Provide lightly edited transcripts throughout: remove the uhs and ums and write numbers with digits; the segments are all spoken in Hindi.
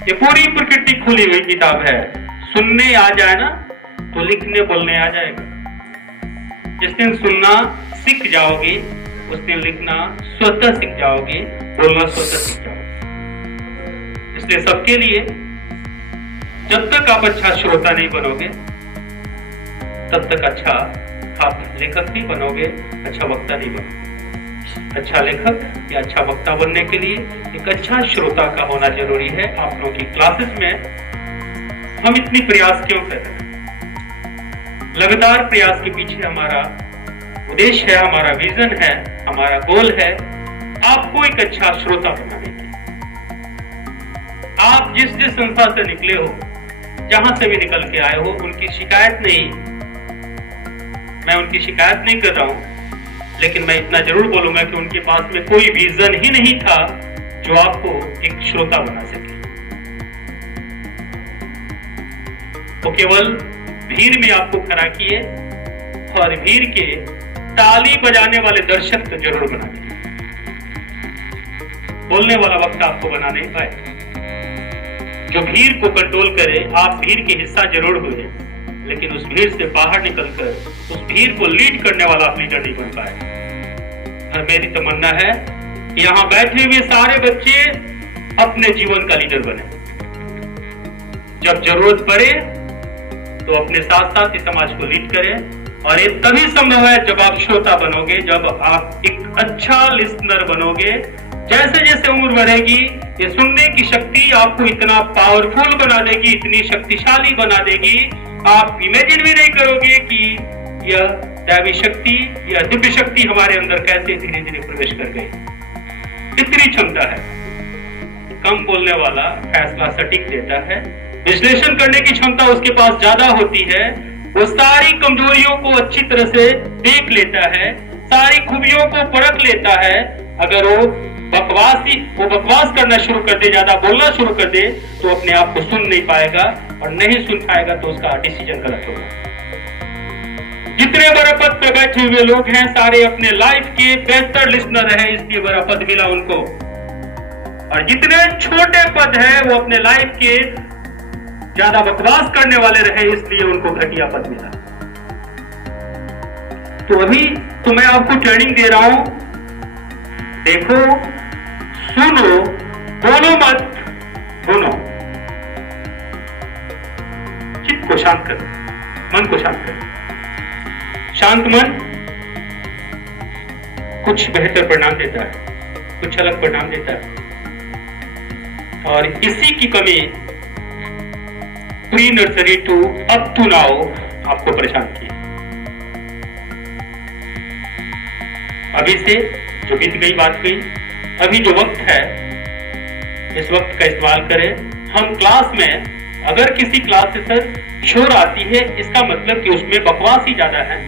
ये पूरी प्रकृति खुली हुई किताब है। सुनने आ जाए ना तो लिखने बोलने आ जाएगा। जिस दिन सुनना सीख जाओगे उस दिन लिखना स्वतः सीख जाओगे, बोलना स्वतः सीख जाओगे। इसलिए सबके लिए जब तक आप अच्छा श्रोता नहीं बनोगे तब तक अच्छा आप लेखक नहीं बनोगे, अच्छा वक्ता नहीं बनोगे। अच्छा लेखक या अच्छा वक्ता बनने के लिए एक अच्छा श्रोता का होना जरूरी है। आप लोगों की क्लासेस में हम इतनी प्रयास क्यों कर रहे हैं? लगातार प्रयास के पीछे हमारा उद्देश्य है, हमारा विजन है, हमारा गोल है आपको एक अच्छा श्रोता बनाने की। आप जिस जिस संस्था से निकले हो, जहां से भी निकल के आए हो, उनकी शिकायत नहीं, मैं उनकी शिकायत नहीं कर रहा हूं, लेकिन मैं इतना जरूर बोलूंगा कि उनके पास में कोई विजन ही नहीं था जो आपको एक श्रोता बना सके। वो केवल भीड़ में आपको खड़ा किए और भीड़ के ताली बजाने वाले दर्शक तो जरूर बना दिए, बोलने वाला वक्ता आपको बना नहीं पाए। जो भीड़ को कंट्रोल करे, आप भीड़ के हिस्सा जरूर हुए, लेकिन उस भीड़ से बाहर निकलकर उस भीड़ को लीड करने वाला आप लीडर नहीं बन पाए। और मेरी तमन्ना है कि यहाँ बैठे हुए सारे बच्चे अपने जीवन का लीडर बने। जब जरूरत पड़े तो अपने साथ साथ इस समाज को लीड करें। और ये तभी संभव है जब आप श्रोता बनोगे, जब आप एक अच्छा लिसनर बनोगे। जैसे जैसे उम्र बढ़ेगी, ये सुनने की शक्ति आपको इतना पावरफुल बना देगी, इतनी शक्तिशाली बना देगी, आप इमेजिन भी नहीं करोगे कि यह दैवी शक्ति या दिव्य शक्ति हमारे अंदर कैसे धीरे धीरे प्रवेश कर गई। इतनी क्षमता है। कम बोलने वाला फैसला सटीक देता है, विश्लेषण करने की क्षमता उसके पास ज्यादा होती है, वो सारी कमजोरियों को अच्छी तरह से देख लेता है, सारी खूबियों को परख लेता है। अगर वो बकवास करना शुरू कर दे, ज्यादा बोलना शुरू कर दे, तो अपने आप को सुन नहीं पाएगा, और नहीं सुन पाएगा तो उसका डिसीजन गलत होगा। जितने बड़े पद पे बैठे हुए लोग हैं, सारे अपने लाइफ के बेहतर लिसनर रहे, इसलिए बड़ा पद मिला उनको। और जितने छोटे पद हैं, वो अपने लाइफ के ज्यादा बकवास करने वाले रहे, इसलिए उनको घटिया पद मिला। तो अभी तो मैं आपको ट्रेनिंग दे रहा हूं, देखो, सुनो, बोलो मत, सुनो। चित्त को शांत करो, मन को शांत करो। शांत मन कुछ बेहतर परिणाम देता है, कुछ अलग परिणाम देता है। और इसी की कमी pre nursery to up to now आपको परेशान की। अभी से जो बीत गई बात गई, अभी जो वक्त है, इस वक्त का इस्तेमाल करें। हम क्लास में अगर किसी क्लास से सर शोर आती है, इसका मतलब कि उसमें बकवास ही ज्यादा है,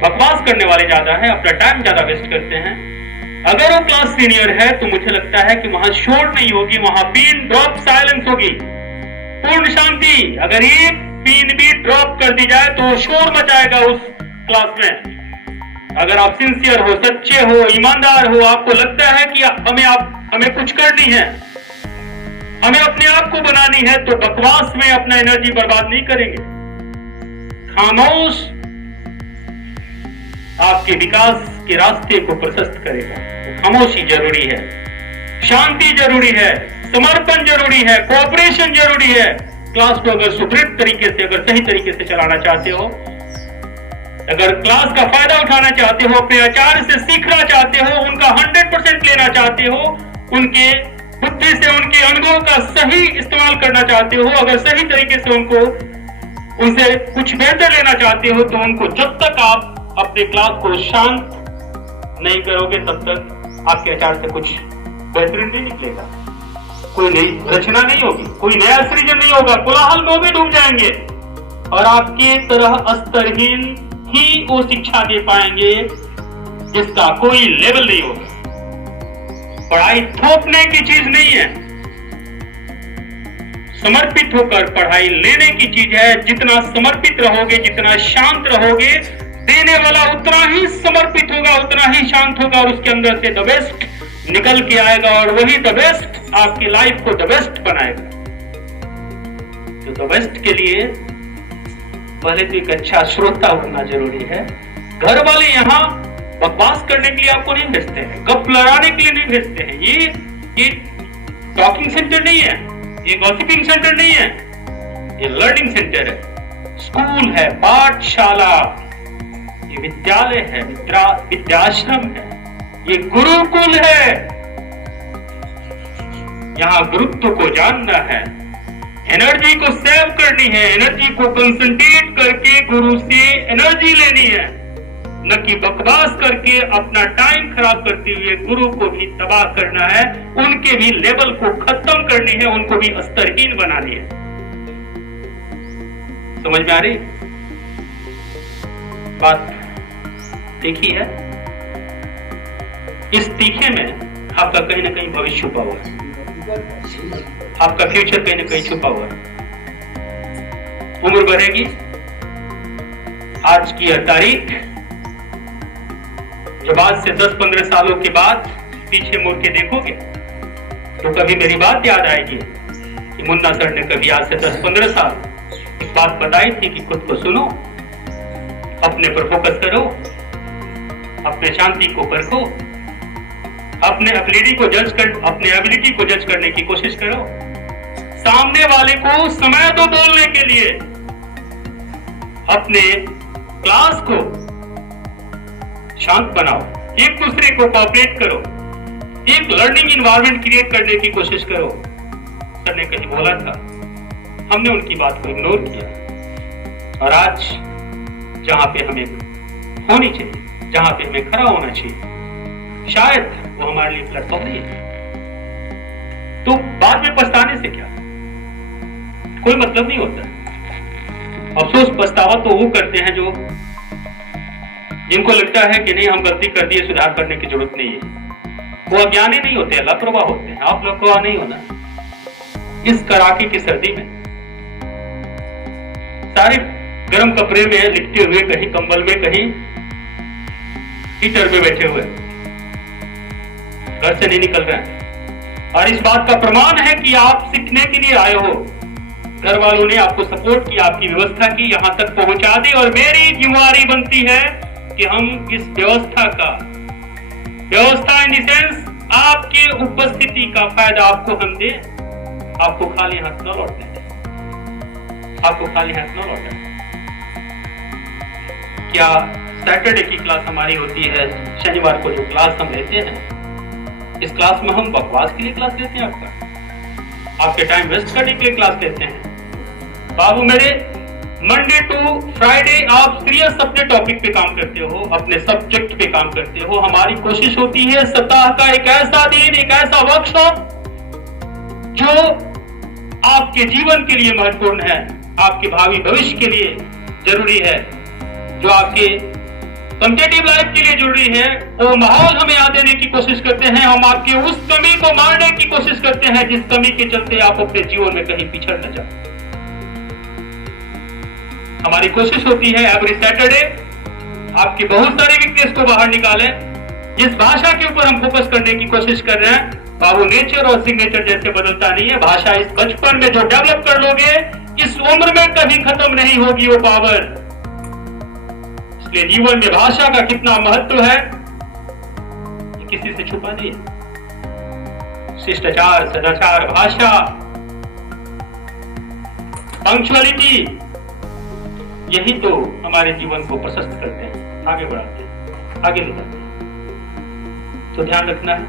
बकवास करने वाले ज्यादा है, अपना टाइम ज्यादा वेस्ट करते हैं। अगर वो क्लास सीनियर है तो मुझे लगता है कि वहां शोर नहीं होगी, वहां पिन ड्रॉप साइलेंस होगी, पूर्ण शांति। अगर एक पिन भी ड्रॉप कर दी जाए तो शोर मचाएगा उस क्लास में। अगर आप सिंसियर हो, सच्चे हो, ईमानदार हो, आपको लगता है कि हमें कुछ करनी है, हमें अपने आप को बनानी है, तो बकवास में अपना एनर्जी बर्बाद नहीं करेंगे। खामोश आपके विकास के रास्ते को प्रशस्त करेगा। तो खामोशी जरूरी है, शांति जरूरी है, समर्पण जरूरी है, कोऑपरेशन जरूरी है। क्लास को अगर सुदृढ़ तरीके से, अगर सही तरीके से चलाना चाहते हो, अगर क्लास का फायदा उठाना चाहते हो, अपने आचार्य से सीखना चाहते हो, उनका 100% लेना चाहते हो, उनके बुद्धि से, उनके अनुभव का सही इस्तेमाल करना चाहते हो, अगर सही तरीके से उनसे कुछ बेहतर लेना चाहते हो, तो उनको जब तक आप अपने क्लास को शांत नहीं करोगे तब तक आपके आचार्य से कुछ बेहतरीन नहीं निकलेगा, कोई नई रचना नहीं होगी, कोई नया सृजन नहीं होगा, कोलाहल में भी डूब जाएंगे और आपके तरह अस्तरहीन ही वो शिक्षा दे पाएंगे जिसका कोई लेवल नहीं होगा। पढ़ाई थोपने की चीज नहीं है, समर्पित होकर पढ़ाई लेने की चीज है। जितना समर्पित रहोगे, जितना शांत रहोगे, देने वाला उतना ही समर्पित होगा, उतना ही शांत होगा और उसके अंदर से द बेस्ट निकल के आएगा और वही द बेस्ट आपकी लाइफ को द बेस्ट बनाएगा। तो द बेस्ट के लिए पहले तो एक अच्छा श्रोता बनना जरूरी है। घर वाले यहाँ बकवास करने के लिए आपको नहीं भेजते हैं, गप लड़ाने के लिए नहीं भेजते हैं। ये टॉकिंग सेंटर नहीं है, ये गॉसिपिंग सेंटर नहीं है, ये लर्निंग सेंटर है, स्कूल है, पाठशाला, ये विद्यालय है, विद्याश्रम है, ये गुरुकुल है। यहाँ गुरुत्व को जानना है, एनर्जी को सेव करनी है, एनर्जी को कंसंट्रेट करके गुरु से एनर्जी लेनी है, न कि बकवास करके अपना टाइम खराब करते हुए गुरु को भी तबाह करना है, उनके भी लेवल को खत्म करनी है, उनको भी स्तरहीन बनानी है। समझ में आ रही बात? तीखी है। इस तीखे में आपका कहीं ना कहीं भविष्य छुपा हुआ है, आपका फ्यूचर कहीं ना कहीं छुपा हुआ है। उम्र बढ़ेगी, आज की यह तारीख जब आज से 10-15 सालों के बाद पीछे मुड़ के देखोगे तो कभी मेरी बात याद आएगी कि मुन्ना सर ने कभी आज से 10-15 साल एक बात बताई थी कि खुद को सुनो, अपने पर फोकस करो, अपने शांति को परखो, अपने एबिलिटी को जज करने की कोशिश करो, सामने वाले को समय दो बोलने के लिए, अपने क्लास को शांत बनाओ, एक दूसरे को कोऑपरेट करो, एक लर्निंग इन्वायरमेंट क्रिएट करने की कोशिश करो। सर ने कहीं बोला था, हमने उनकी बात को इग्नोर किया और आज जहां पे हमें होनी चाहिए, जहां पे हमें खड़ा होना चाहिए, शायद वो हमारे लिए प्लेटफॉर्म नहीं है। तो बाद में पछताने से क्या, कोई मतलब नहीं होता। अफसोस पछतावा तो वो करते हैं जो जिनको लगता है कि नहीं हम गलती कर दिए, सुधार करने की जरूरत नहीं है। वो अज्ञानी नहीं होते, लापरवाह होते हैं। आप लापरवाह नहीं होना। इस कड़ाके की सर्दी में सारे गर्म कपड़े में लिपटे हुए, कहीं कंबल में, कहीं हीटर में बैठे हुए, घर से नहीं निकल रहे हैं। और इस बात का प्रमाण है कि आप सीखने के लिए आए हो। घर वालों ने आपको सपोर्ट किया, आपकी व्यवस्था की, यहां तक पहुंचा दी और मेरी जिम्मेदारी बनती है कि हम इस व्यवस्था इन द सेंस आपकी उपस्थिति का फायदा आपको हम दे। आपको खाली हाथ न लौटने दें, आपको खाली हाथ न लौटने। क्या सैटरडे की क्लास हमारी होती है, शनिवार को जो क्लास हम लेते हैं, इस क्लास में हम बकवास के लिए क्लास लेते हैं? आपके टाइम वेस्ट करने के लिए क्लास लेते हैं? बाबू मेरे, मंडे टू फ्राइडे आप सीरियस अपने टॉपिक पे काम करते हो, अपने सब्जेक्ट पे काम करते हो। हमारी कोशिश होती है सप्ताह का एक ऐसा दिन, एक ऐसा वर्कशॉप जो आपके जीवन के लिए महत्वपूर्ण है, आपके भावी भविष्य के लिए जरूरी है, जो आपके कॉम्पिटिटिव लाइफ के लिए जरूरी है, वो माहौल हमें यहाँ देने की कोशिश करते हैं। हम आपकी उस कमी को मारने की कोशिश करते हैं जिस कमी के चलते आप अपने जीवन में कहीं पिछड़ न जाए। हमारी कोशिश होती है एवरी सैटरडे आपकी बहुत सारी वीकनेस को बाहर निकालें। जिस भाषा के ऊपर हम फोकस करने की कोशिश कर रहे हैं, बाबू नेचर और सिग्नेचर जैसे बदलता नहीं है। भाषा इस बचपन में जो डेवलप कर लोगे, इस उम्र में कभी खत्म नहीं होगी वो पावर। इसलिए जीवन में भाषा का कितना महत्व है किसी से छुपा नहीं है। शिष्टाचार, सदाचार, भाषा, पंक्चुअलिटी, यही तो हमारे जीवन को प्रशस्त करते हैं, आगे बढ़ाते हैं, आगे ले जाते हैं। तो ध्यान रखना है।